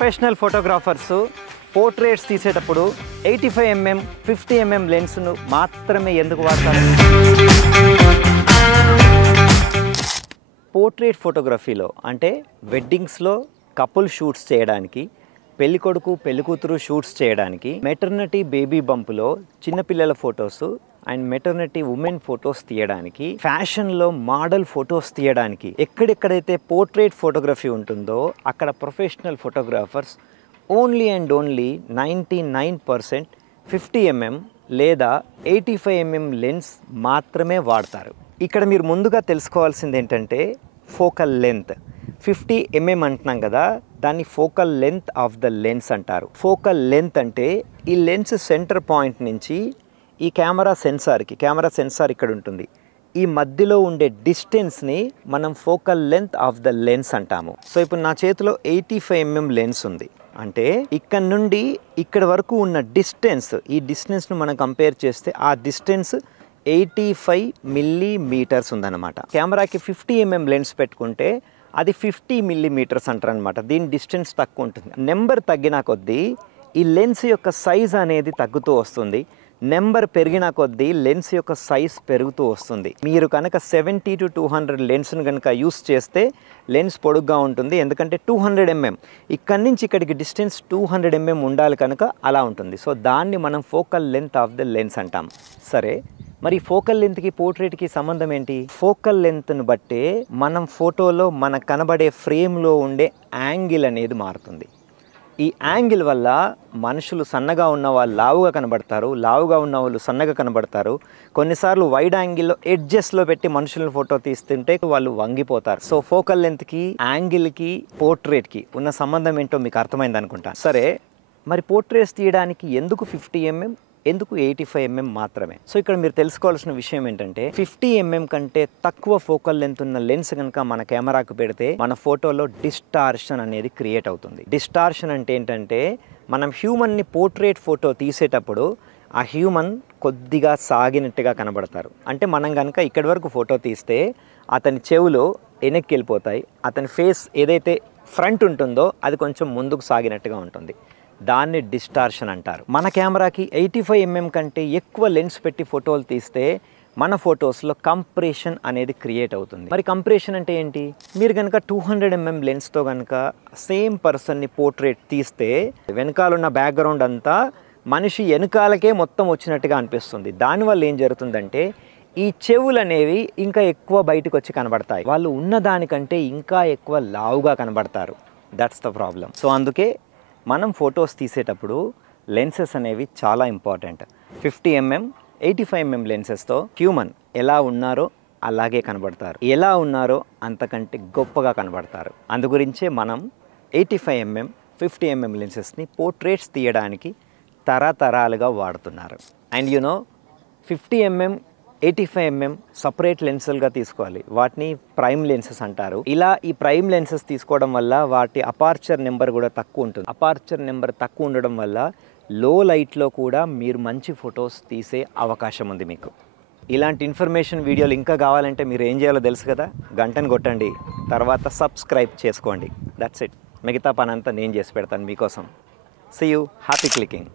Professional photographers portraits తీసేటప్పుడు 85mm 50mm లెన్స్ను మాత్రమే ఎందుకు వాడతారు? పోర్ట్రేట్ ఫోటోగ్రఫీలో అంటే వెడ్డింగ్స్లో కపుల్ షూట్స్ చేయడానికి, పెళ్ళికొడుకు పెళ్ళికూతురు షూట్స్ చేయడానికి, మెటర్నిటీ బేబీ బంప్లో చిన్నపిల్లల photos and maternity women photos తీయడానికి, ఫ్యాషన్లో మోడల్ ఫొటోస్ తీయడానికి, ఎక్కడెక్కడైతే పోర్ట్రేట్ ఫోటోగ్రఫీ ఉంటుందో అక్కడ professional photographers only and only 99% 50mm లేదా 85mm లెన్స్ మాత్రమే వాడతారు. ఇక్కడ మీరు ముందుగా తెలుసుకోవాల్సింది ఏంటంటే ఫోకల్ లెంత్. 50mm అంటున్నాం కదా, దాన్ని focal length of the lens అంటారు. ఫోకల్ లెంత్ అంటే ఈ లెన్స్ సెంటర్ పాయింట్ నుంచి ఈ కెమెరా సెన్సార్ ఇక్కడ ఉంటుంది, ఈ మధ్యలో ఉండే డిస్టెన్స్ని మనం focal length of the lens అంటాము. సో ఇప్పుడు నా చేతిలో 85mm లెన్స్ ఉంది అంటే ఇక్కడ నుండి ఇక్కడ వరకు ఉన్న డిస్టెన్స్, ఈ డిస్టెన్స్ను మనం కంపేర్ చేస్తే ఆ డిస్టెన్స్ 85 మిల్లీమీటర్స్ ఉందన్నమాట. కెమెరాకి 50mm లెన్స్ పెట్టుకుంటే అది 50 మిల్లీమీటర్స్ అంటారు అనమాట. దీని డిస్టెన్స్ తక్కువ ఉంటుంది. నెంబర్ తగ్గిన కొద్దీ ఈ లెన్స్ యొక్క సైజ్ అనేది తగ్గుతూ వస్తుంది. నెంబర్ పెరిగిన కొద్దీ లెన్స్ యొక్క సైజ్ పెరుగుతూ వస్తుంది. మీరు కనుక 70 to 200 లెన్స్ను కనుక యూస్ చేస్తే లెన్స్ పొడుగ్గా ఉంటుంది. ఎందుకంటే 200mm ఇక్కడి నుంచి ఇక్కడికి డిస్టెన్స్ 200mm ఉండాలి కనుక అలా ఉంటుంది. సో దాన్ని మనం focal length of the lens అంటాం. సరే, మరి ఫోకల్ లెంత్కి పోర్ట్రేట్కి సంబంధం ఏంటి? ఫోకల్ లెంత్ను బట్టే మనం ఫోటోలో మనకు కనబడే ఫ్రేమ్లో ఉండే యాంగిల్ అనేది మారుతుంది. ఈ యాంగిల్ వల్ల మనుషులు సన్నగా ఉన్న వాళ్ళు లావుగా కనబడతారు, లావుగా ఉన్న వాళ్ళు సన్నగా కనబడతారు. కొన్నిసార్లు వైడ్ యాంగిల్లో ఎడ్జెస్లో పెట్టి మనుషులను ఫోటో తీస్తుంటే వాళ్ళు వంగిపోతారు. సో ఫోకల్ లెంత్కి, యాంగిల్కి, పోర్ట్రేట్కి ఉన్న సంబంధం ఏంటో మీకు అర్థమైంది అనుకుంటా. సరే, మరి పోర్ట్రేట్స్ తీయడానికి ఎందుకు 50mm, ఎందుకు 85mm మాత్రమే? సో ఇక్కడ మీరు తెలుసుకోవాల్సిన విషయం ఏంటంటే 50mm కంటే తక్కువ ఫోకల్ లెంత్ ఉన్న లెన్స్ కనుక మన కెమెరాకు పెడితే మన ఫోటోలో డిస్టార్షన్ అనేది క్రియేట్ అవుతుంది. డిస్టార్షన్ అంటే ఏంటంటే మనం హ్యూమన్ని పోర్ట్రేట్ ఫోటో తీసేటప్పుడు ఆ హ్యూమన్ కొద్దిగా సాగినట్టుగా కనబడతారు. అంటే మనం కనుక ఇక్కడి వరకు ఫోటో తీస్తే అతని చెవులు వెనక్కి వెళ్ళిపోతాయి, అతని ఫేస్ ఏదైతే ఫ్రంట్ ఉంటుందో అది కొంచెం ముందుకు సాగినట్టుగా ఉంటుంది. దాన్ని డిస్టార్షన్ అంటారు. మన కెమెరాకి 85mm కంటే ఎక్కువ లెన్స్ పెట్టి ఫోటోలు తీస్తే మన ఫొటోస్లో కంప్రెషన్ అనేది క్రియేట్ అవుతుంది. మరి కంప్రెషన్ అంటే ఏంటి? మీరు కనుక 200mm లెన్స్తో కనుక సేమ్ పర్సన్ని పోర్ట్రేట్ తీస్తే వెనకాలన్న బ్యాక్గ్రౌండ్ అంతా మనిషి వెనకాలకే మొత్తం వచ్చినట్టుగా అనిపిస్తుంది. దానివల్ల ఏం జరుగుతుందంటే ఈ చెవులు అనేవి ఇంకా ఎక్కువ బయటకు వచ్చి కనబడతాయి. వాళ్ళు ఉన్నదానికంటే ఇంకా ఎక్కువ లావుగా కనబడతారు. That's the problem. సో అందుకే మనం ఫొటోస్ తీసేటప్పుడు లెన్సెస్ అనేవి చాలా ఇంపార్టెంట్. 50mm 85mm లెన్సెస్తో హ్యూమన్ ఎలా ఉన్నారో అలాగే కనబడతారు, ఎలా ఉన్నారో అంతకంటే గొప్పగా కనబడతారు. అందుగురించే మనం 85mm 50mm లెన్సెస్ని పోర్ట్రేట్స్ తీయడానికి తరతరాలుగా వాడుతున్నారు. అండ్ 50mm 85mm సపరేట్ లెన్సులుగా తీసుకోవాలి. వాటిని ప్రైమ్ లెన్సెస్ అంటారు. ఇలా ఈ ప్రైమ్ లెన్సెస్ తీసుకోవడం వల్ల వాటి అపార్చర్ నెంబర్ కూడా తక్కువ ఉంటుంది. అపార్చర్ నెంబర్ తక్కువ ఉండడం వల్ల లో లైట్లో కూడా మీరు మంచి ఫొటోస్ తీసే అవకాశం ఉంది మీకు. ఇలాంటి ఇన్ఫర్మేషన్ వీడియోలు ఇంకా కావాలంటే మీరు ఏం చేయాలో తెలుసు కదా, గంటను కొట్టండి, తర్వాత సబ్స్క్రైబ్ చేసుకోండి. That's it. మిగతా పని అంతా నేను చేసి పెడతాను మీకోసం. See you. Happy clicking.